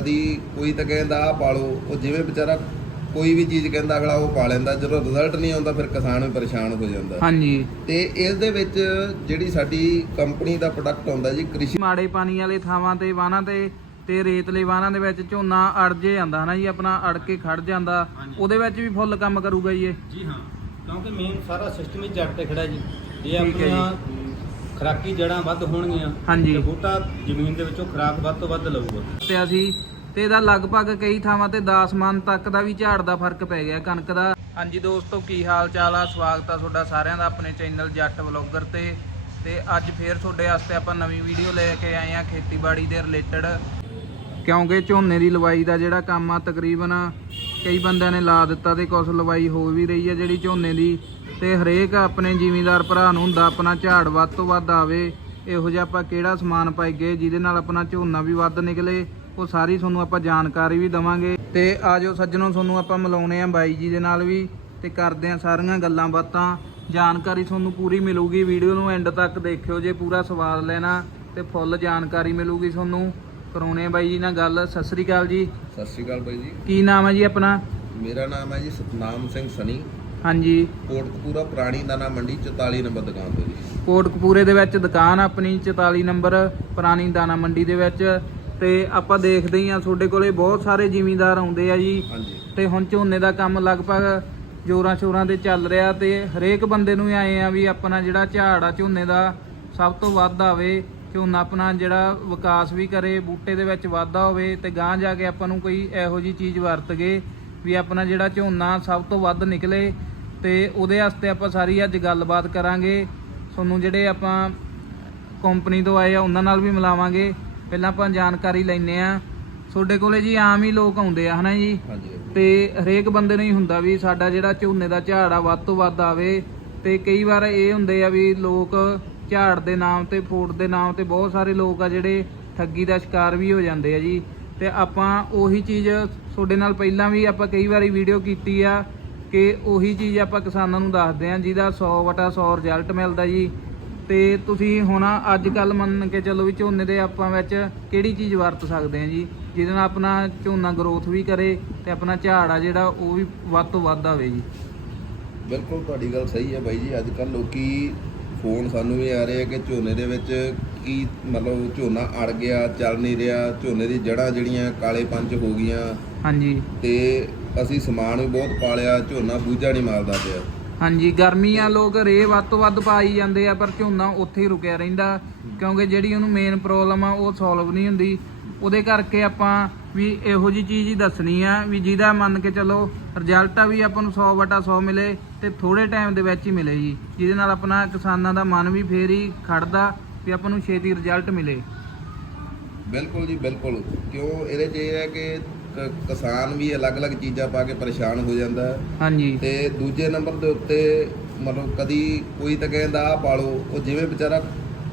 ਕਦੀ ਕੋਈ ਤਾਂ ਕਹਿੰਦਾ ਆ ਪਾਲੋ ਉਹ ਜਿਵੇਂ ਵਿਚਾਰਾ ਕੋਈ ਵੀ ਚੀਜ਼ ਕਹਿੰਦਾ ਅਗਲਾ ਉਹ ਪਾ ਲੈਂਦਾ ਜਦੋਂ ਰਿਜ਼ਲਟ ਨਹੀਂ ਆਉਂਦਾ ਫਿਰ ਕਿਸਾਨ ਵੀ ਪਰੇਸ਼ਾਨ ਹੋ ਜਾਂਦਾ। ਹਾਂਜੀ। ਤੇ ਇਸ ਦੇ ਵਿੱਚ ਜਿਹੜੀ ਸਾਡੀ ਕੰਪਨੀ ਦਾ ਪ੍ਰੋਡਕਟ ਆਉਂਦਾ ਜੀ ਕ੍ਰਿਸ਼ੀ ਮਾੜੇ ਪਾਣੀ ਵਾਲੇ ਥਾਵਾਂ ਤੇ ਵਾਹਨਾਂ ਤੇ ਤੇ ਰੇਤਲੇ ਵਾਹਨਾਂ ਦੇ ਵਿੱਚ ਝੋਨਾ ਅੜ ਜੇ ਜਾਂਦਾ ਹਨਾ ਜੀ ਆਪਣਾ ਅੜ ਕੇ ਖੜ ਜਾਂਦਾ ਉਹਦੇ ਵਿੱਚ ਵੀ ਫੁੱਲ ਕੰਮ ਕਰੂਗਾ ਜੀ ਇਹ। ਜੀ ਹਾਂ ਕਿਉਂਕਿ ਮੇਨ ਸਾਰਾ ਸਿਸਟਮ ਹੀ ਜੜ ਤੇ ਖੜਾ ਜੀ। ਜੇ ਠੀਕ ਹੈ ਜੀ। ਆਪਣੀਆਂ ਖਰਾਕੀ ਜੜਾਂ ਵੱਧ ਹੋਣਗੀਆਂ ਹਾਂਜੀ। ਤੇ ਬੂਟਾ ਜ਼ਮੀਨ ਦੇ ਵਿੱਚੋਂ ਖਰਾਕ ਵੱਧ ਤੋਂ ਵੱਧ ਲਊਗਾ। ਤੇ ਅਸੀਂ ਤੇ ਇਹਦਾ ਲਗਭਗ ਕਈ ਥਾਵਾਂ ਤੇ 10 ਮਨ ਤੱਕ ਦਾ ਵੀ ਝਾੜ ਦਾ ਫ਼ਰਕ ਪੈ ਗਿਆ ਕਣਕ ਦਾ। ਹਾਂਜੀ ਦੋਸਤੋ ਕੀ ਹਾਲ ਚਾਲ ਆ? ਸਵਾਗਤ ਆ ਤੁਹਾਡਾ ਸਾਰਿਆਂ ਦਾ ਆਪਣੇ ਚੈਨਲ ਜੱਟ ਵਲੌਗਰ ਤੇ। ਤੇ ਅੱਜ ਫੇਰ ਤੁਹਾਡੇ ਵਾਸਤੇ ਆਪਾਂ ਨਵੀਂ ਵੀਡੀਓ ਲੈ ਕੇ ਆਏ ਆ ਖੇਤੀਬਾੜੀ ਦੇ ਰਿਲੇਟਡ। ਕਿਉਂਕਿ ਝੋਨੇ ਦੀ ਲਵਾਈ ਦਾ ਜਿਹੜਾ ਕੰਮ ਆ ਤਕਰੀਬਨ ਕਈ ਬੰਦਿਆਂ ਨੇ ਲਾ ਦਿੱਤਾ ਤੇ ਕੁਝ ਲਵਾਈ ਹੋ ਵੀ ਰਹੀ ਹੈ ਜਿਹੜੀ ਝੋਨੇ ਦੀ ਤੇ ਹਰੇਕ ਆਪਣੇ ਜ਼ਿਮੀਂਦਾਰ ਭਰਾ ਨੂੰ ਹੁੰਦਾ ਆਪਣਾ ਝਾੜ ਵੱਧ ਤੋਂ ਵੱਧ ਆਵੇ। ਇਹੋ ਜਿਹਾ ਆਪਾਂ ਕਿਹੜਾ ਸਮਾਨ ਪਾਈਏ ਜਿਹਦੇ ਨਾਲ ਆਪਣਾ ਝੋਨਾ ਵੀ ਵੱਧ ਨਿਕਲੇ ਉਹ ਸਾਰੀ ਤੁਹਾਨੂੰ ਆਪਾਂ ਜਾਣਕਾਰੀ ਵੀ ਦਵਾਂਗੇ। ਤੇ ਆਜੋ ਸੱਜਣੋ ਤੁਹਾਨੂੰ ਆਪਾਂ ਮਿਲਾਉਣੇ ਆ ਬਾਈ ਜੀ ਦੇ ਨਾਲ ਵੀ ਤੇ ਕਰਦੇ ਆ ਸਾਰੀਆਂ ਗੱਲਾਂ ਬਾਤਾਂ। ਜਾਣਕਾਰੀ ਤੁਹਾਨੂੰ ਪੂਰੀ ਮਿਲੂਗੀ ਵੀਡੀਓ ਨੂੰ ਐਂਡ ਤੱਕ ਦੇਖਿਓ ਜੇ ਪੂਰਾ ਸਵਾਦ ਲੈਣਾ ਤੇ ਫੁੱਲ ਜਾਣਕਾਰੀ ਮਿਲੂਗੀ ਤੁਹਾਨੂੰ। ਕਰਾਉਣੇ ਆ ਬਾਈ ਜੀ ਨਾਲ ਗੱਲ। ਸਤਿ ਸ੍ਰੀ ਅਕਾਲ ਜੀ। ਸਤਿ ਸ਼੍ਰੀ ਅਕਾਲ ਬਾਈ ਜੀ। ਕੀ ਨਾਮ ਹੈ ਜੀ ਆਪਣਾ? ਮੇਰਾ ਨਾਮ ਹੈ ਜੀ ਸਤਨਾਮ ਸਿੰਘ ਸਨੀ। ਹਾਂਜੀ। ਕੋਟਕਪੂਰਾ ਪੁਰਾਣੀ ਦਾਣਾ ਮੰਡੀ 44 ਨੰਬਰ ਦੁਕਾਨ ਤੇ ਜੀ। ਕੋਟਕਪੂਰੇ ਦੇ ਵਿੱਚ ਦੁਕਾਨ ਆਪਣੀ 44 ਨੰਬਰ ਪੁਰਾਣੀ ਦਾਣਾ ਮੰਡੀ ਦੇ ਵਿੱਚ। ਤੇ ਆਪਾਂ ਦੇਖਦੇ ਹੀ ਆ ਤੁਹਾਡੇ ਕੋਲੇ ਬਹੁਤ ਸਾਰੇ ਜ਼ਿਮੀਂਦਾਰ ਆਉਂਦੇ ਆ ਜੀ। ਹਾਂਜੀ। ਤੇ ਹੁਣ ਝੋਨੇ ਦਾ ਕੰਮ ਲਗਭਗ ਜੋਰਾਂ ਸ਼ੋਰਾਂ ਤੇ ਚੱਲ ਰਿਹਾ ਤੇ ਹਰੇਕ ਬੰਦੇ ਨੂੰ ਆਏ ਆ ਵੀ ਆਪਣਾ ਜਿਹੜਾ ਝਾੜ ਆ ਝੋਨੇ ਦਾ ਸਭ ਤੋਂ ਵੱਧ ਆਵੇ। ਝੋਨਾ ਆਪਣਾ ਜਿਹੜਾ ਵਿਕਾਸ ਵੀ ਕਰੇ ਬੂਟੇ ਦੇ ਵਿੱਚ ਵਾਧਾ ਹੋਵੇ ਤੇ ਗਾਂ ਜਾ ਕੇ ਆਪਾਂ ਨੂੰ ਕੋਈ ਇਹੋ ਜੀ ਚੀਜ਼ ਵਰਤ ਗਏ ਵੀ ਆਪਣਾ ਜਿਹੜਾ ਝੋਨਾ ਸਭ ਤੋਂ ਵੱਧ ਨਿਕਲੇ। ਤੇ ਉਹਦੇ ਵਾਸਤੇ ਆਪਾਂ ਸਾਰੀ ਅੱਜ ਗੱਲਬਾਤ ਕਰਾਂਗੇ। ਤੁਹਾਨੂੰ ਜਿਹੜੇ ਆਪਾਂ ਕੰਪਨੀ ਤੋਂ ਆਏ ਆ ਉਹਨਾਂ ਨਾਲ ਵੀ ਮਿਲਾਵਾਂਗੇ। ਪਹਿਲਾਂ ਆਪਾਂ ਜਾਣਕਾਰੀ ਲੈਣੇ ਆ ਤੁਹਾਡੇ ਕੋਲੇ ਜੀ ਆਮ ਹੀ ਲੋਕ ਆਉਂਦੇ ਆ ਹਨਾ ਜੀ? ਤੇ ਹਰੇਕ ਬੰਦੇ ਨੂੰ ਹੀ ਹੁੰਦਾ ਵੀ ਸਾਡਾ ਜਿਹੜਾ ਝੋਨੇ ਦਾ ਝਾੜ ਆ ਵੱਧ ਤੋਂ ਵੱਧ ਆਵੇ। ਤੇ ਕਈ ਵਾਰ ਇਹ ਹੁੰਦੇ ਆ ਵੀ ਲੋਕ ਝਾੜ ਦੇ ਨਾਮ ਤੇ ਫੋਟ ਦੇ ਨਾਮ ਤੇ ਬਹੁਤ ਸਾਰੇ ਲੋਕ ਆ ਜਿਹੜੇ ਠੱਗੀ ਦਾ ਸ਼ਿਕਾਰ ਵੀ ਹੋ ਜਾਂਦੇ ਆ ਜੀ। ਤੇ ਆਪਾਂ ਉਹੀ ਚੀਜ਼ ਤੁਹਾਡੇ ਨਾਲ ਪਹਿਲਾਂ ਵੀ ਆਪਾਂ ਕਈ ਵਾਰੀ ਵੀਡੀਓ ਕੀਤੀ ਆ। ਕਿ ਉਹੀ ਚੀਜ਼ ਆਪਾਂ ਕਿਸਾਨਾਂ ਨੂੰ ਦੱਸਦੇ ਆ ਜਿਹਦਾ 100 ਵਟਾ 100 ਰਿਜ਼ਲਟ ਮਿਲਦਾ ਜੀ। ਤੇ ਤੁਸੀਂ ਹੁਣ ਅੱਜ ਕੱਲ ਮੰਨ ਕੇ ਚੱਲੋ ਵੀ ਝੋਨੇ ਦੇ ਆਪਾਂ ਵਿੱਚ ਕਿਹੜੀ ਚੀਜ਼ ਵਰਤ ਸਕਦੇ ਆ ਜੀ? ਜਿਹਦੇ ਨਾਲ ਆਪਣਾ ਝੋਨਾ ਗਰੋਥ ਵੀ ਕਰੇ ਤੇ ਆਪਣਾ ਝਾੜ ਆ ਜਿਹੜਾ ਉਹ ਵੀ ਵੱਧ ਤੋਂ ਵੱਧ ਆਵੇ ਜੀ। ਬਿਲਕੁਲ ਤੁਹਾਡੀ ਗੱਲ ਸਹੀ ਹੈ ਬਾਈ ਜੀ। ਅੱਜ ਕੱਲ ਲੋਕੀ ਫੋਨ ਸਾਨੂੰ ਵੀ ਆ ਰਹੇ ਆ ਕਿ ਝੋਨੇ ਦੇ ਵਿੱਚ ਕੀ ਮਤਲਬ ਝੋਨਾ ਅੜ ਗਿਆ ਚੱਲ ਨਹੀਂ ਰਿਹਾ ਝੋਨੇ ਦੀ ਜੜ੍ਹਾਂ ਜਿਹੜੀਆਂ ਕਾਲੇ ਪੰਚ ਹੋ ਗਈਆਂ। ਹਾਂਜੀ। ਤੇ ਅਸੀਂ ਸਮਾਨ ਵੀ ਬਹੁਤ ਪਾ ਲਿਆ ਝੋਨਾ ਬੂਝਾ ਨਹੀਂ ਮਾਰਦਾ ਪਿਆ। ਹਾਂਜੀ ਗਰਮੀਆਂ ਲੋਕ ਰੇ ਵੱਧ ਤੋਂ ਵੱਧ ਪਾਈ ਜਾਂਦੇ ਆ ਪਰ ਝੋਨਾ ਉੱਥੇ ਹੀ ਰੁਕਿਆ ਰਹਿੰਦਾ। ਕਿਉਂਕਿ ਜਿਹੜੀ ਉਹਨੂੰ ਮੇਨ ਪ੍ਰੋਬਲਮ ਆ ਉਹ ਸੋਲਵ ਨਹੀਂ ਹੁੰਦੀ। ਉਹਦੇ ਕਰਕੇ ਆਪਾਂ ਵੀ ਇਹੋ ਜੀ ਚੀਜ਼ ਹੀ ਦੱਸਣੀ ਆ ਵੀ ਜਿਹਦਾ ਮੰਨ ਕੇ ਚੱਲੋ ਰਿਜ਼ਲਟ ਆ ਵੀ ਆਪਾਂ ਨੂੰ 100 ਵਟਾ 100 ਮਿਲੇ ਤੇ ਥੋੜੇ ਟਾਈਮ ਦੇ ਵਿੱਚ ਹੀ ਮਿਲੇ ਜੀ। ਜਿਹਦੇ ਨਾਲ ਆਪਣਾ ਕਿਸਾਨਾਂ ਦਾ ਮਨ ਵੀ ਫੇਰ ਹੀ ਖੜਦਾ ਵੀ ਆਪਾਂ ਨੂੰ ਛੇਤੀ ਰਿਜ਼ਲਟ ਮਿਲੇ। ਬਿਲਕੁਲ ਜੀ ਬਿਲਕੁਲ। ਕਿਉਂ? ਇਹਦੇ 'ਚ ਇਹ ਹੈ ਕਿ ਕ- ਕਿਸਾਨ ਵੀ ਅਲੱਗ-ਅਲੱਗ ਚੀਜ਼ਾਂ ਪਾ ਕੇ ਪਰੇਸ਼ਾਨ ਹੋ ਜਾਂਦਾ ਹੈ। ਹਾਂਜੀ। ਤੇ ਦੂਜੇ ਨੰਬਰ ਦੇ ਉੱਤੇ ਮਤਲਬ ਕਦੀ ਕੋਈ ਤਾਂ ਕਹਿੰਦਾ ਆ ਪਾਲੋ ਉਹ ਜਿਵੇਂ ਵਿਚਾਰਾ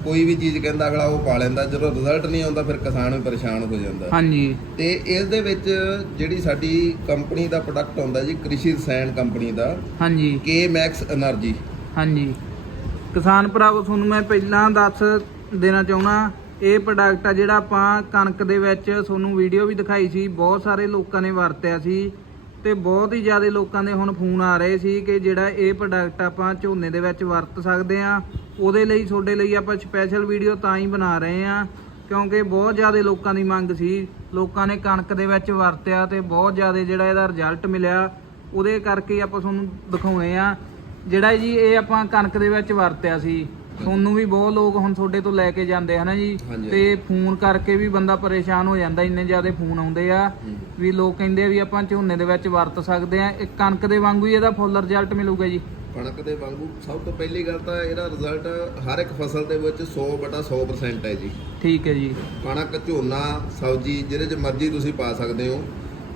ਕੋਈ ਵੀ ਚੀਜ਼ ਕਹਿੰਦਾ ਅਗਲਾ ਉਹ ਪਾ ਲੈਂਦਾ। ਜਦੋਂ ਰਿਜ਼ਲਟ ਨਹੀਂ ਆਉਂਦਾ ਫਿਰ ਕਿਸਾਨ ਵੀ ਪਰੇਸ਼ਾਨ ਹੋ ਜਾਂਦਾ ਹਾਂਜੀ। ਤੇ ਇਸ ਦੇ ਵਿੱਚ ਜਿਹੜੀ ਸਾਡੀ ਕੰਪਨੀ ਦਾ ਪ੍ਰੋਡਕਟ ਆਉਂਦਾ ਜੀ ਕ੍ਰਿਸ਼ੀ ਰਸਾਇਣ ਕੰਪਨੀ ਦਾ ਹਾਂਜੀ। ਕੇ ਮੈਕਸ એનર્ਜੀ ਹਾਂਜੀ। ਕਿਸਾਨ ਭਰਾਵੋ ਤੁਹਾਨੂੰ ਮੈਂ ਪਹਿਲਾਂ ਦੱਸ ਦੇਣਾ ਚਾਹੁੰਦਾ ਇਹ ਪ੍ਰੋਡਕਟ ਆ ਜਿਹੜਾ ਆਪਾਂ ਕਣਕ ਦੇ ਵਿੱਚ ਤੁਹਾਨੂੰ ਵੀਡੀਓ ਵੀ ਦਿਖਾਈ ਸੀ, ਬਹੁਤ ਸਾਰੇ ਲੋਕਾਂ ਨੇ ਵਰਤਿਆ ਸੀ ਤੇ ਬਹੁਤ ਹੀ ਜ਼ਿਆਦਾ ਲੋਕਾਂ ਦੇ ਹੁਣ ਫੋਨ ਆ ਰਹੇ ਸੀ ਕਿ ਜਿਹੜਾ ਇਹ ਪ੍ਰੋਡਕਟ ਆਪਾਂ ਝੋਨੇ ਦੇ ਵਿੱਚ ਵਰਤ ਸਕਦੇ ਆ ਉਹਦੇ ਲਈ ਤੁਹਾਡੇ ਲਈ ਆਪਾਂ ਸਪੈਸ਼ਲ ਵੀਡੀਓ ਤਾਂ ਹੀ ਬਣਾ ਰਹੇ ਆ ਕਿਉਂਕਿ ਬਹੁਤ ਜ਼ਿਆਦਾ ਲੋਕਾਂ ਦੀ ਮੰਗ ਸੀ। ਲੋਕਾਂ ਨੇ ਕਣਕ ਦੇ ਵਿੱਚ ਵਰਤਿਆ ਤੇ ਬਹੁਤ ਜ਼ਿਆਦਾ ਜਿਹੜਾ ਇਹਦਾ ਰਿਜ਼ਲਟ ਮਿਲਿਆ। ਉਹਦੇ ਕਰਕੇ ਆਪਾਂ ਤੁਹਾਨੂੰ ਦਿਖਾਉਣੇ ਆ ਜਿਹੜਾ ਜੀ ਇਹ ਆਪਾਂ ਕਣਕ ਦੇ ਵਿੱਚ ਵਰਤਿਆ ਸੀ। ਤੁਹਾਨੂੰ ਵੀ ਬਹੁਤ ਲੋਕ ਹੁਣ ਤੁਹਾਡੇ ਤੋਂ ਲੈ ਕੇ ਜਾਂਦੇ ਹਨਾ ਜੀ। ਹਾਂਜੀ। ਤੇ ਫੋਨ ਕਰਕੇ ਵੀ ਬੰਦਾ ਪਰੇਸ਼ਾਨ ਹੋ ਜਾਂਦਾ ਇੰਨੇ ਜ਼ਿਆਦਾ ਫੋਨ ਆਉਂਦੇ ਆ। ਵੀ ਲੋਕ ਕਹਿੰਦੇ ਆ ਵੀ ਆਪਾਂ ਝੋਨੇ ਦੇ ਵਿੱਚ ਵਰਤ ਸਕਦੇ ਆ। ਇਹ ਕਣਕ ਦੇ ਵਾਂਗੂ ਹੀ ਇਹਦਾ ਫੁੱਲ ਰਿਜ਼ਲਟ ਮਿਲੂਗਾ ਜੀ। ਕਣਕ ਦੇ ਵਾਂਗੂ ਸਭ ਤੋਂ ਪਹਿਲੀ ਗੱਲ ਤਾਂ ਇਹਦਾ ਰਿਜ਼ਲਟ ਹਰ ਇੱਕ ਫਸਲ ਦੇ ਵਿੱਚ 100 ਬਟਾ 100% ਹੈ ਜੀ। ਠੀਕ ਹੈ ਜੀ। ਕਣਕ ਝੋਨਾ ਸਬਜ਼ੀ ਜਿਹਦੇ 'ਚ ਮਰਜ਼ੀ ਤੁਸੀਂ ਪਾ ਸਕਦੇ ਹੋ।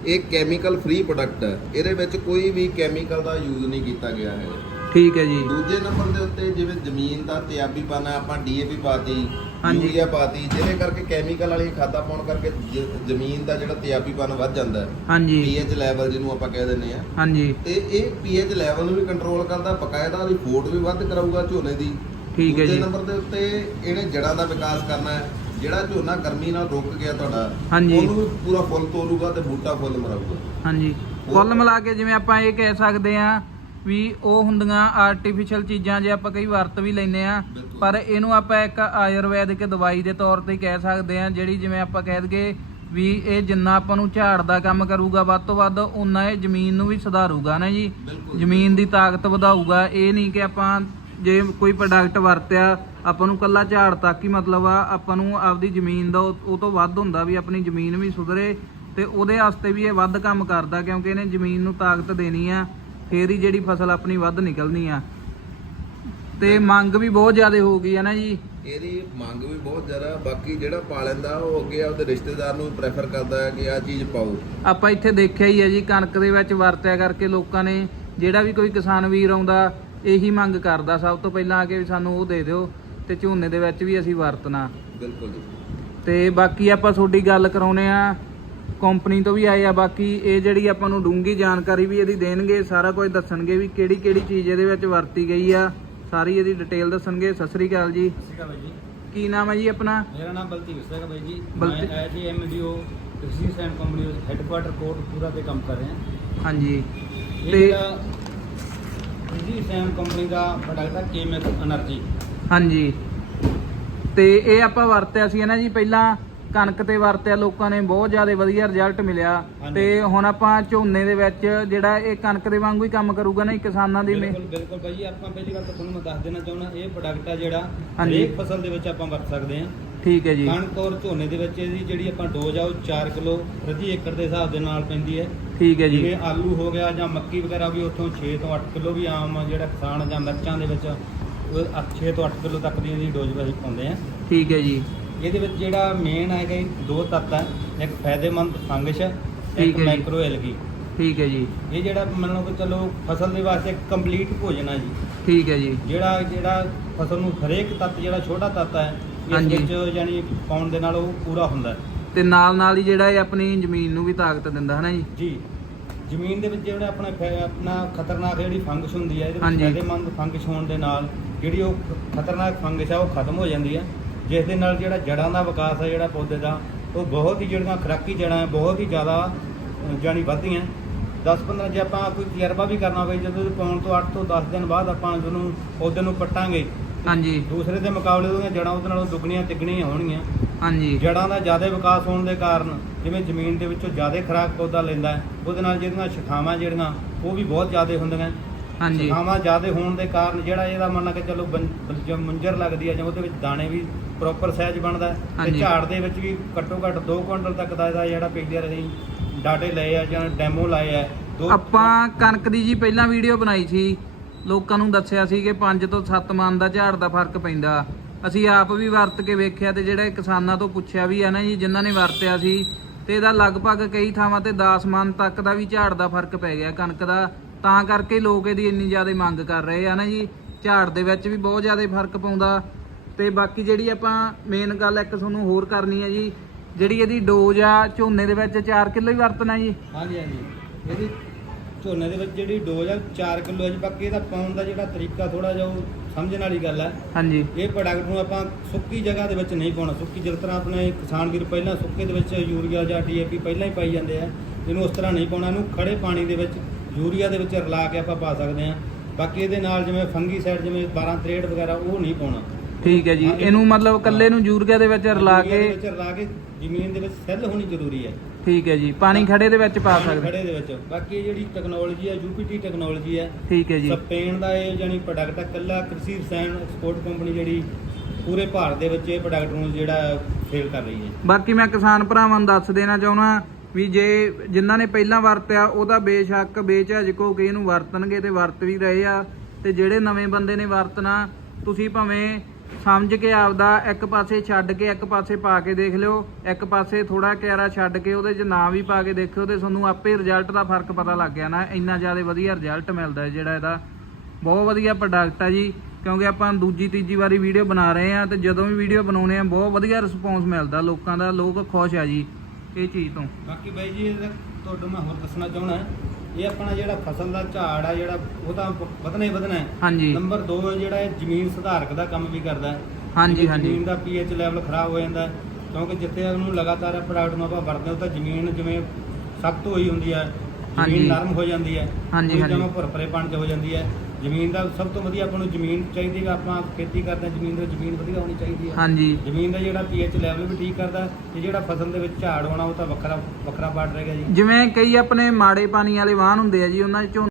ਇਹ ਕੈਮੀਕਲ ਫ੍ਰੀ ਪ੍ਰੋਡਕਟ ਹੈ। ਇਹਦੇ ਵਿੱਚ ਕੋਈ ਵੀ ਕੈਮੀਕਲ ਦਾ ਯੂਜ਼ ਨਹੀਂ ਕੀਤਾ ਗਿਆ ਹੈ। ਠੀਕ ਹੈ ਜੀ। ਦੂਜੇ ਨੰਬਰ ਦੇ ਉੱਤੇ ਜਿਵੇਂ ਜ਼ਮੀਨ ਦਾ ਤਿਆਬੀ ਪਾਣਾ ਆਪਾਂ ਡੀਏਪੀ ਪਾਤੀ ਹਾਂਜੀ। ਯੂਰੀਆ ਪਾਤੀ ਜਿਹਦੇ ਕਰਕੇ ਕੈਮੀਕਲ ਵਾਲੀਆਂ ਖਾਦਾਂ ਪਾਉਣ ਕਰਕੇ ਜ- ਜ਼ਮੀਨ ਦਾ ਜਿਹੜਾ ਤਿਆਬੀਪਨ ਵੱਧ ਜਾਂਦਾ ਹੈ। ਹਾਂਜੀ। ਪੀਐਚ ਲੈਵਲ ਜਿਹਨੂੰ ਆਪਾਂ ਕਹਿ ਦਿੰਦੇ ਆ ਹਾਂਜੀ। ਤੇ ਇਹ ਪੀਐਚ ਲੈਵਲ ਨੂੰ ਵੀ ਕੰਟਰੋਲ ਕਰਦਾ ਬਕਾਇਦਾ ਰਿਪੋਰਟ ਵੀ ਵੱਧ ਕਰਾਊਗਾ ਝੋਨੇ ਦੀ। ਠੀਕ ਹੈ ਦੂਜੇ ਜੀ ਨੰਬਰ ਦੇ ਉੱਤੇ ਇਹਨੇ ਜੜਾਂ ਦਾ ਵਿਕਾਸ ਕਰਨਾ ਹੈ। ਜਿਹੜਾ ਝੋਨਾ ਗਰਮੀ ਨਾਲ ਰੁਕ ਗਿਆ ਤੁਹਾਡਾ ਹਾਂਜੀ। ਉਹਨੂੰ ਵੀ ਪੂਰਾ ਫੁੱਲ ਤੋਲੂਗਾ ਤੇ ਬੂਟਾ ਫੁੱਲ ਮਰਾਊਗਾ। ਹਾਂਜੀ। ਕੁੱਲ ਮਿਲਾ ਕੇ ਜਿਵੇਂ ਆਪਾਂ ਇਹ ਕਹਿ ਸਕਦੇ ਆ ਵੀ ਉਹ ਹੁੰਦੀਆਂ ਆਰਟੀਫੀਸ਼ੀਅਲ ਚੀਜ਼ਾਂ ਜੇ ਆਪਾਂ ਕਈ ਵਰਤ ਵੀ ਲੈਨੇ ਆ ਬਿਲਕੁਲ। ਪਰ ਇਹਨੂੰ ਆਪਾਂ ਇੱਕ ਆਯੁਰਵੈਦਿਕ ਦਵਾਈ ਦੇ ਤੌਰ ਤੇ ਹੀ ਕਹਿ ਸਕਦੇ ਆ ਜਿਹੜੀ ਜਿਵੇਂ ਆਪਾਂ ਕਹਿ ਦਈਏ ਵੀ ਇਹ ਜਿੰਨਾ ਆਪਾਂ ਨੂੰ ਝਾੜ ਦਾ ਕੰਮ ਕਰੂਗਾ ਵੱਧ ਤੋਂ ਵੱਧ ਉਨਾ ਇਹ ਜ਼ਮੀਨ ਨੂੰ ਵੀ ਸੁਧਾਰੂਗਾ ਨਾ ਜੀ ਬਿਲਕੁਲ। ਜ਼ਮੀਨ ਦੀ ਤਾਕਤ ਵਧਾਊਗਾ ਇਹ ਨਹੀਂ ਕਿ ਆਪਾਂ ਜੇ ਕੋਈ ਪ੍ਰੋਡਕਟ ਵਰਤਿਆ ਆਪਾਂ ਨੂੰ ਕੱਲਾ ਝਾੜ ਤੱਕ ਹੀ ਮਤਲਬ ਆ ਆਪਾਂ ਨੂੰ ਆਪਦੀ ਜ਼ਮੀਨ ਦਾ ਉਹ ਉਹ ਤੋਂ ਵੱਧ ਹੁੰਦਾ ਵੀ ਆਪਣੀ ਜ਼ਮੀਨ ਵੀ ਸੁਧਰੇ ਤੇ ਉਹਦੇ ਵਾਸਤੇ ਵੀ ਇਹ ਵੱਧ ਕੰਮ ਕਰਦਾ ਕਿਉਂਕਿ ਇਹਨੇ ਜ਼ਮੀਨ ਨੂੰ ਤਾਕਤ ਦੇਣੀ ਆ ਫੇਰ ਹੀ ਜਿਹੜੀ ਫਸਲ ਆਪਣੀ ਵੱਧ ਨਿਕਲਣੀ ਆ। ਤੇ ਮੰਗ ਵੀ ਬਹੁਤ ਜ਼ਿਆਦਾ ਹੋ ਗਈ ਆ ਨਾ ਜੀ। ਇਹਦੀ ਮੰਗ ਵੀ ਬਹੁਤ ਜ਼ਿਆਦਾ ਬਾਕੀ ਜਿਹੜਾ ਪਾ ਲੈਂਦਾ ਉਹ ਅੱਗੇ ਆਪਦੇ ਰਿਸ਼ਤੇਦਾਰ ਨੂੰ ਪ੍ਰੈਫਰ ਕਰਦਾ ਹੈ ਕਿ ਆਹ ਚੀਜ਼ ਪਾਓ। ਆਪਾਂ ਇੱਥੇ ਦੇਖਿਆ ਹੀ ਹੈ ਜੀ ਕਣਕ ਦੇ ਵਿੱਚ ਵਰਤਿਆ ਕਰਕੇ ਲੋਕਾਂ ਨੇ ਜਿਹੜਾ ਵੀ ਕੋਈ ਕਿਸਾਨ ਵੀਰ ਆਉਂਦਾ ਇਹੀ ਮੰਗ ਕਰਦਾ। ਸਭ ਤੋਂ ਪਹਿਲਾਂ ਆ ਕੇ ਵੀ ਸਾਨੂੰ ਉਹ ਦੇ ਦਿਓ ਤੇ ਝੋਨੇ ਦੇ ਵਿੱਚ ਵੀ ਅਸੀਂ ਵਰਤਣਾ। ਬਿਲਕੁਲ ਜੀ। ਤੇ ਬਾਕੀ ਆਪਾਂ ਤੁਹਾਡੀ ਗੱਲ ਕਰਾਉਨੇ ਆ ਕੰਪਨੀ ਤੋਂ ਵੀ ਆਏ ਆ ਬਾਕੀ ਇਹ ਜਿਹੜੀ ਆਪਾਂ ਨੂੰ ਡੂੰਗੀ ਜਾਣਕਾਰੀ ਵੀ ਇਹਦੀ ਦੇਣਗੇ ਸਾਰਾ ਕੁਝ ਦੱਸਣਗੇ ਵੀ ਕਿਹੜੀ ਕਿਹੜੀ ਚੀਜ਼ ਇਹਦੇ ਵਿੱਚ ਵਰਤੀ ਗਈ ਆ। ਸਾਰੀ ਇਹਦੀ ਡਿਟੇਲ ਦੱਸਣਗੇ। ਸਤਿ ਸ੍ਰੀ ਅਕਾਲ ਜੀ। ਕੀ ਨਾਮ ਹੈ ਜੀ ਆਪਣਾ? ਮੇਰਾ ਨਾਮ ਬਲਤੀਵ ਸਿੰਘ ਬਾਈ ਜੀ। ਬਲਤੀ ਮੈਂ as MGO business and company headquarter Kotpura ਤੇ ਕੰਮ ਕਰ ਰਹੇ ਹਾਂ। ਹਾਂਜੀ। ਤੇ ਬਿਜ਼ਨਸ ਐਂਡ ਕੰਪਨੀ ਦਾ ਪ੍ਰੋਡਕਟ ਹੈ ਕੇਮਿਕ એનર્ਜੀ ਹਾਂਜੀ। ਤੇ ਇਹ ਆਪਾਂ ਵਰਤਿਆ ਸੀ ਨਾ ਜੀ ਪਹਿਲਾਂ ਕਣਕ ਤੇ ਵਰਤਿਆ ਲੋਕਾਂ ਨੇ ਬਹੁਤ ਜ਼ਿਆਦਾ ਵਧੀਆ ਰਿਜ਼ਲਟ ਮਿਲਿਆ। ਤੇ ਹੁਣ ਆਪਾਂ ਝੋਨੇ ਦੇ ਵਿੱਚ ਜਿਹੜਾ ਇਹ ਕਣਕ ਦੇ ਵਾਂਗੂ ਹੀ ਕੰਮ ਕਰੂਗਾ ਨਾ ਕਿਸਾਨਾਂ ਦੀ ਬਿਲਕੁਲ ਬਿਲਕੁਲ ਬਾਈ ਜੀ ਆਪਾਂ ਪਹਿਲੀ ਗੱਲ ਤਾਂ ਤੁਹਾਨੂੰ ਮੈਂ ਦੱਸ ਦੇਣਾ ਚਾਹੁੰਦਾ ਇਹ ਪ੍ਰੋਡਕਟ ਆ ਜਿਹੜਾ। ਹਰੇਕ ਫਸਲ ਦੇ ਵਿੱਚ ਆਪਾਂ ਵਰਤ ਸਕਦੇ ਹਾਂ। ਠੀਕ ਹੈ ਜੀ। ਕਣਕ ਔਰ ਝੋਨੇ ਦੇ ਵਿੱਚ ਇਹਦੀ ਜਿਹੜੀ ਆਪਾਂ ਡੋਜ਼ ਆ ਉਹ 4 ਕਿਲੋ ਪ੍ਰਤੀ ਏਕੜ ਦੇ ਹਿਸਾਬ ਦੇ ਨਾਲ ਪੈਂਦੀ ਹੈ। ਠੀਕ ਹੈ ਜੀ। ਜਿਵੇਂ ਆਲੂ ਹੋ ਗਿਆ ਜਾਂ ਮੱਕੀ ਵਗੈਰਾ ਵੀ ਉੱਥੋਂ 6 ਤੋਂ 8 ਕਿਲੋ ਵੀ ਆਮ ਜਿਹੜਾ ਕਿਸਾਨ ਜਾਂ ਮਿਰਚਾਂ ਦੇ ਵਿੱਚ ਉਹ 6 ਤੋਂ 8 ਕਿਲੋ ਤੱਕ ਦੀ ਇਹਦੀ ਡੋਜ਼ ਅਸੀਂ ਪਾਉਂਦੇ ਆ। ਠੀਕ ਹੈ ਜੀ। ਇਹਦੇ ਵਿੱਚ ਜਿਹੜਾ ਮੇਨ ਹੈਗਾ ਜੀ, ਦੋ ਤੱਤ ਹੈ ਇੱਕ ਫਾਇਦੇਮੰਦ ਫੰਗਸ ਹੈ ਠੀਕ ਇੱਕ ਹੈ ਜੀ। ਮਾਈਕਰੋ ਐਲਗੀ ਠੀਕ ਹੈ ਜੀ। ਇਹ ਜਿਹੜਾ ਮੰਨ ਲਓ ਕਿ ਚਲੋ ਫਸਲ ਦੇ ਵਾਸਤੇ ਕੰਪਲੀਟ ਭੋਜਨ ਹੈ ਜੀ। ਠੀਕ ਹੈ ਜੀ। ਜਿਹੜਾ ਜਿਹੜਾ ਫਸਲ ਨੂੰ ਹਰੇਕ ਤੱਤ ਜਿਹੜਾ ਛੋਟਾ ਤੱਤ ਹੈ ਇਸ ਹਾਂਜੀ। ਵਿੱਚ ਯਾਨੀ ਪਾਉਣ ਦੇ ਨਾਲ ਉਹ ਪੂਰਾ ਹੁੰਦਾ। ਹੈ ਤੇ ਨਾਲ ਨਾਲ ਹੀ ਜਿਹੜਾ ਇਹ ਆਪਣੀ ਜ਼ਮੀਨ ਨੂੰ ਵੀ ਤਾਕਤ ਦਿੰਦਾ ਹੈ ਨਾ ਜੀ? ਜੀ। ਜ਼ਮੀਨ ਦੇ ਵਿੱਚ ਜਿਹੜਾ ਆਪਣਾ ਫੈ- ਆਪਣਾ ਖਤਰਨਾਕ ਜਿਹੜੀ ਫੰਗਸ ਹੁੰਦੀ ਹੈ ਇਹਦੇ ਵਿੱਚ ਹਾਂਜੀ। ਫਾਇਦੇਮੰਦ ਫੰਗਸ ਹੋਣ ਦੇ ਨਾਲ ਜਿਹੜੀ ਉਹ ਖ- ਖਤਰਨਾਕ ਫੰਗਸ ਹੈ ਉਹ ਖਤਮ ਹੋ ਜਾਂਦੀ ਹੈ ਜਿਸ ਦੇ ਨਾਲ ਜਿਹੜਾ ਜੜਾਂ ਦਾ ਵਿਕਾਸ ਹੈ ਜਿਹੜਾ ਪੌਦੇ ਦਾ ਉਹ ਬਹੁਤ ਹੀ ਜਿਹੜੀਆਂ ਖੁਰਾਕੀ ਜੜਾਂ ਹੈ ਬਹੁਤ ਹੀ ਜ਼ਿਆਦਾ ਜਾਣੀ ਵੱਧਦੀਆਂ 10-15 ਜੇ ਆਪਾਂ ਕੋਈ ਤਜਰਬਾ ਵੀ ਕਰਨਾ ਹੋਵੇ ਜਦੋਂ ਪਾਉਣ ਤੋਂ 8 ਤੋਂ 10 ਦਿਨ ਬਾਅਦ ਆਪਾਂ ਉਹਨੂੰ ਪੌਦੇ ਨੂੰ ਪੱਟਾਂਗੇ ਹਾਂਜੀ। ਦੂਸਰੇ ਦੇ ਮੁਕਾਬਲੇ ਉਹਦੀਆਂ ਜੜਾਂ ਉਹਦੇ ਨਾਲੋਂ ਦੁੱਗਣੀਆਂ ਤਿੱਗਣੀਆਂ ਹੋਣਗੀਆਂ। ਹਾਂਜੀ। ਜੜਾਂ ਦਾ ਜ਼ਿਆਦਾ ਵਿਕਾਸ ਹੋਣ ਦੇ ਕਾਰਨ ਜਿਵੇਂ ਜ਼ਮੀਨ ਦੇ ਵਿੱਚੋਂ ਜ਼ਿਆਦਾ ਖੁਰਾਕ ਪੌਦਾ ਲੈਂਦਾ ਉਹਦੇ ਨਾਲ ਜਿਹੜੀਆਂ ਸ਼ਖਾਵਾਂ ਜਿਹੜੀਆਂ ਉਹ ਵੀ ਬਹੁਤ ਜ਼ਿਆਦਾ ਹੁੰਦੀਆਂ ਹਾਂਜੀ। ਸ਼ਖਾਵਾਂ ਜ਼ਿਆਦਾ ਹੋਣ ਦੇ ਕਾਰਨ ਜਿਹੜਾ ਇਹਦਾ ਮੰਨ ਕੇ ਚੱਲੋ ਮੁੰਜਰ ਲੱਗਦੀ ਹੈ ਜਾਂ ਉਹਦੇ ਵਿੱਚ ਦਾਣੇ ਵੀ ਪ੍ਰੋਪਰ ਸਾਈਜ਼ ਬਣਦਾ ਤੇ ਹਾਂਜੀ। ਝਾੜ ਦੇ ਵਿੱਚ ਵੀ ਘੱਟੋ ਘੱਟ 2 ਕੁਇੰਟਲ ਤੱਕ ਦਾ ਇਹਦਾ ਜਿਹੜਾ ਪਿਛਲੇ ਰਹੀ ਡਾਟੇ ਲਏ ਆ ਜਾਂ ਡੈਮੋ ਲਾਏ ਆ। ਦੋ ਆਪਾਂ ਕਣਕ ਦੀ ਜੀ ਪਹਿਲਾਂ ਵੀਡੀਓ ਬਣਾਈ ਸੀ। ਲੋਕਾਂ ਨੂੰ ਦੱਸਿਆ ਸੀ ਕਿ 5 ਤੋਂ 7 ਮਨ ਦਾ ਝਾੜ ਦਾ ਫ਼ਰਕ ਪੈਂਦਾ। ਅਸੀਂ ਆਪ ਵੀ ਵਰਤ ਕੇ ਵੇਖਿਆ ਤੇ ਜਿਹੜੇ ਕਿਸਾਨਾਂ ਤੋਂ ਪੁੱਛਿਆ ਵੀ ਹੈ ਨਾ ਜੀ ਜਿਨ੍ਹਾਂ ਨੇ ਵਰਤਿਆ ਸੀ ਤੇ ਇਹਦਾ ਲਗਭਗ ਕਈ ਥਾਵਾਂ ਤੇ 10 ਮਨ ਤੱਕ ਦਾ ਵੀ ਝਾੜ ਦਾ ਫ਼ਰਕ ਪੈ ਗਿਆ ਕਣਕ ਦਾ। ਤਾਂ ਕਰਕੇ ਲੋਕ ਇਹਦੀ ਇੰਨੀ ਜ਼ਿਆਦਾ ਮੰਗ ਕਰ ਰਹੇ ਆ ਨਾ ਜੀ। ਝਾੜ ਦੇ ਵਿੱਚ ਵੀ ਬਹੁਤ ਜ਼ਿਆਦਾ ਫ਼ਰਕ ਪਾਉਂਦਾ। ਤੇ ਬਾਕੀ ਜਿਹੜੀ ਆਪਾਂ ਮੇਨ ਗੱਲ ਇੱਕ ਤੁਹਾਨੂੰ ਹੋਰ ਕਰਨੀ ਹੈ ਜੀ ਜਿਹੜੀ ਇਹਦੀ ਡੋਜ਼ ਆ ਝੋਨੇ ਦੇ ਵਿੱਚ 4 ਕਿਲੋ ਹੀ ਵਰਤਣਾ ਜੀ। ਹਾਂਜੀ ਹਾਂਜੀ। ਇਹਦੀ ਝੋਨੇ ਦੇ ਵਿੱਚ ਜਿਹੜੀ ਡੋਜ਼ ਆ 4 ਕਿਲੋ ਹੈ ਜੀ ਬਾਕੀ ਇਹਦਾ ਪਾਉਣ ਦਾ ਜਿਹੜਾ ਤਰੀਕਾ ਥੋੜਾ ਜਿਹਾ ਉਹ ਸਮਝਣ ਵਾਲੀ ਗੱਲ ਹੈ ਹਾਂਜੀ। ਇਹ ਪ੍ਰੋਡਕਟ ਨੂੰ ਆਪਾਂ ਸੁੱਕੀ ਜਗ੍ਹਾ ਦੇ ਵਿੱਚ ਨਹੀਂ ਪਾਉਣਾ। ਸੁੱਕੀ ਜਿਸ ਤਰ੍ਹਾਂ ਆਪਣੇ ਕਿਸਾਨ ਵੀਰ ਪਹਿਲਾਂ ਸੁੱਕੇ ਦੇ ਵਿੱਚ ਯੂਰੀਆ ਜਾਂ ਡੀਏਪੀ ਪਹਿਲਾਂ ਹੀ ਪਾਈ ਜਾਂਦੇ ਆ ਇਹਨੂੰ ਉਸ ਤਰ੍ਹਾਂ ਨਹੀਂ ਪਾਉਣਾ। ਇਹਨੂੰ ਖੜੇ ਪਾਣੀ ਦੇ ਵਿੱਚ ਯੂਰੀਆ ਦੇ ਵਿੱਚ ਰਲਾ ਕੇ ਆਪਾਂ ਪਾ ਸਕਦੇ ਆ। ਬਾਕੀ ਇਹਦੇ ਨਾਲ ਜਿਵੇਂ ਫੰਗੀਸਾਈਡ ਜਿਵੇਂ 12 ਤਰੇੜ ਵਗੈਰਾ ਉਹ ਨਹੀਂ ਪਾਉਣਾ। ਠੀਕ ਹੈ ਜੀ। ਹਾਂ, ਇਹਨੂੰ ਮਤਲਬ ਕੱਲੇ ਨੂੰ ਯੂਰੀਆ ਦੇ ਵਿੱਚ ਰਲਾ ਯੂਰੀਆ ਦੇ ਕੇ ਵਿੱਚ ਰਲਾ ਕੇ ਜ਼ਮੀਨ ਦੇ ਵਿੱਚ ਸੈੱਲ ਹੋਣੀ ਜ਼ਰੂਰੀ ਹੈ। ਠੀਕ ਹੈ ਜੀ। ਪਾਣੀ ਖੜੇ ਦੇ ਵਿੱਚ ਪਾ ਪਾਣੀ ਸਕਦੇ। ਖੜੇ ਦੇ ਵਿੱਚ। ਬਾਕੀ ਇਹ ਜਿਹੜੀ ਟੈਕਨੋਲੋਜੀ ਹੈ ਯੂਪੀਟੀ ਟੈਕਨੋਲੋਜੀ ਹੈ ਠੀਕ ਹੈ ਜੀ। ਸਪੇਨ ਦਾ ਇਹ ਜਾਨੀ ਪ੍ਰੋਡਕਟ ਹੈ। ਕੱਲਾ ਕ੍ਰਿਸ਼ੀ ਰਸਾਇਣ ਐਕਸਪੋਰਟ ਕੰਪਨੀ ਜਿਹੜੀ ਪੂਰੇ ਭਾਰਤ ਦੇ ਵਿੱਚ ਇਹ ਪ੍ਰੋਡਕਟ ਨੂੰ ਜਿਹੜਾ ਸੇਲ ਕਰ ਰਹੀ ਹੈ। ਬਾਕੀ ਮੈਂ ਕਿਸਾਨ ਭਰਾਵਾਂ ਨੂੰ ਦੱਸ ਦੇਣਾ ਚਾਹੁੰਦਾ ਵੀ ਜੇ ਜਿਨ੍ਹਾਂ ਨੇ ਪਹਿਲਾਂ ਵਰਤਿਆ ਉਹਦਾ ਬੇਸ਼ੱਕ ਬੇਝਿਜਕ ਹੋ ਕੇ ਇਹਨੂੰ ਵਰਤਣਗੇ ਤੇ ਵਰਤ ਵੀ ਰਹੇ ਆ। ਤੇ ਜਿਹੜੇ ਨਵੇਂ ਬੰਦੇ ਨੇ ਵਰਤਣਾ ਤੁਸੀਂ ਭਾਵੇਂ ਸਮਝ ਕੇ ਆਪਦਾ ਇੱਕ ਪਾਸੇ ਛੱਡ ਕੇ ਇੱਕ ਪਾਸੇ ਪਾ ਕੇ ਦੇਖ ਲਿਓ, ਇੱਕ ਪਾਸੇ ਥੋੜਾ ਕਿਆਰਾ ਛੱਡ ਕੇ ਉਹਦੇ 'ਚ ਨਾ ਵੀ ਪਾ ਕੇ ਦੇਖਿਓ ਤੇ ਤੁਹਾਨੂੰ ਆਪੇ ਰਿਜ਼ਲਟ ਦਾ ਫ਼ਰਕ ਪਤਾ ਲੱਗ ਗਿਆ ਨਾ, ਇੰਨਾ ਜ਼ਿਆਦਾ ਵਧੀਆ ਰਿਜ਼ਲਟ ਮਿਲਦਾ ਜਿਹੜਾ ਇਹਦਾ। ਬਹੁਤ ਵਧੀਆ ਪ੍ਰੋਡਕਟ ਆ ਜੀ, ਕਿਉਂਕਿ ਆਪਾਂ ਦੂਜੀ ਤੀਜੀ ਵਾਰੀ ਵੀਡੀਓ ਬਣਾ ਰਹੇ ਆ ਤੇ ਜਦੋਂ ਵੀ ਵੀਡੀਓ ਬਣਾਉਨੇ ਆ ਬਹੁਤ ਵਧੀਆ ਰਿਸਪੌਂਸ ਮਿਲਦਾ ਲੋਕਾਂ ਦਾ, ਲੋਕ ਖੁਸ਼ ਆ ਜੀ, ਇਹ ਚੀਜ਼ ਤੋਂ। ਬਾਕੀ ਬਾਈ ਜੀ, ਇਹਦਾ ਤੁਹਾਨੂੰ ਮੈਂ ਹੋਰ ਦੱਸਣਾ ਚਾਹੁੰਦਾ ਇਹ ਆਪਣਾ ਜਿਹੜਾ ਫਸਲ ਦਾ ਝਾੜ ਆ ਜਿਹੜਾ ਉਹ ਤਾਂ ਵਧਣਾ ਹੀ ਵਧਣਾ ਹੈ ਹਾਂਜੀ ਨੰਬਰ 2 ਜਿਹੜਾ ਇਹ ਜ਼ਮੀਨ ਸੁਧਾਰਕ ਦਾ ਕੰਮ ਵੀ ਕਰਦਾ ਹੈ ਹਾਂਜੀ, ਹਾਂਜੀ। ਜ਼ਮੀਨ ਦਾ ਪੀਐਚ ਲੈਵਲ ਖਰਾਬ ਹੋ ਜਾਂਦਾ ਹੈ, ਕਿਉਂਕਿ ਜਿੱਥੇ ਉਹਨੂੰ ਲਗਾਤਾਰ ਪ੍ਰੋਡਕਟ ਨੂੰ ਆਪਾਂ ਵਰਤਦੇ ਹਾਂ ਤਾਂ ਜ਼ਮੀਨ ਜਿਵੇਂ ਸਖਤ ਹੋਈ ਹੁੰਦੀ ਹੈ। ਜ਼ਮੀਨ ਨਰਮ ਹੋ ਜਾਂਦੀ ਹੈ ਹਾਂਜੀ, ਹਾਂਜੀ। ਜਿਵੇਂ ਭੁਰਭੁਰੇਪਣ 'ਚ ਹੋ ਜਾਂਦੀ ਹੈ ਜ਼ਮੀਨ ਦਾ ਸਭ ਤੋਂ ਵਧੀਆ ਆਪਾਂ ਨੂੰ ਜ਼ਮੀਨ ਚਾਹੀਦੀ ਹੈ ਆਪਾਂ ਖੇਤੀ ਕਰਦੇ ਹਾਂ ਜ਼ਮੀਨ ਦੇ ਜ਼ਮੀਨ ਵਧੀਆ ਹੋਣੀ ਚਾਹੀਦੀ ਹੈ। ਹਾਂਜੀ। ਜ਼ਮੀਨ ਦਾ ਜਿਹੜਾ ਪੀਐਚ ਲੈਵਲ ਵੀ ਠੀਕ ਕਰਦਾ ਤੇ ਜਿਹੜਾ ਫਸਲ ਦੇ ਵਿੱਚ ਝਾੜ ਆਉਣਾ ਉਹ ਤਾਂ ਵੱਖਰਾ ਵੱਖਰਾ ਪਾਰਟ ਰਹਿ ਗਿਆ ਜੀ। ਜਿਵੇਂ ਕਈ ਆਪਣੇ ਮਾੜੇ ਪਾਣੀ ਵਾਲੇ ਵਾਹਨ ਹੁੰਦੇ ਆ ਜੀ ਉਹਨਾਂ 'ਚ ਝੋਨਾ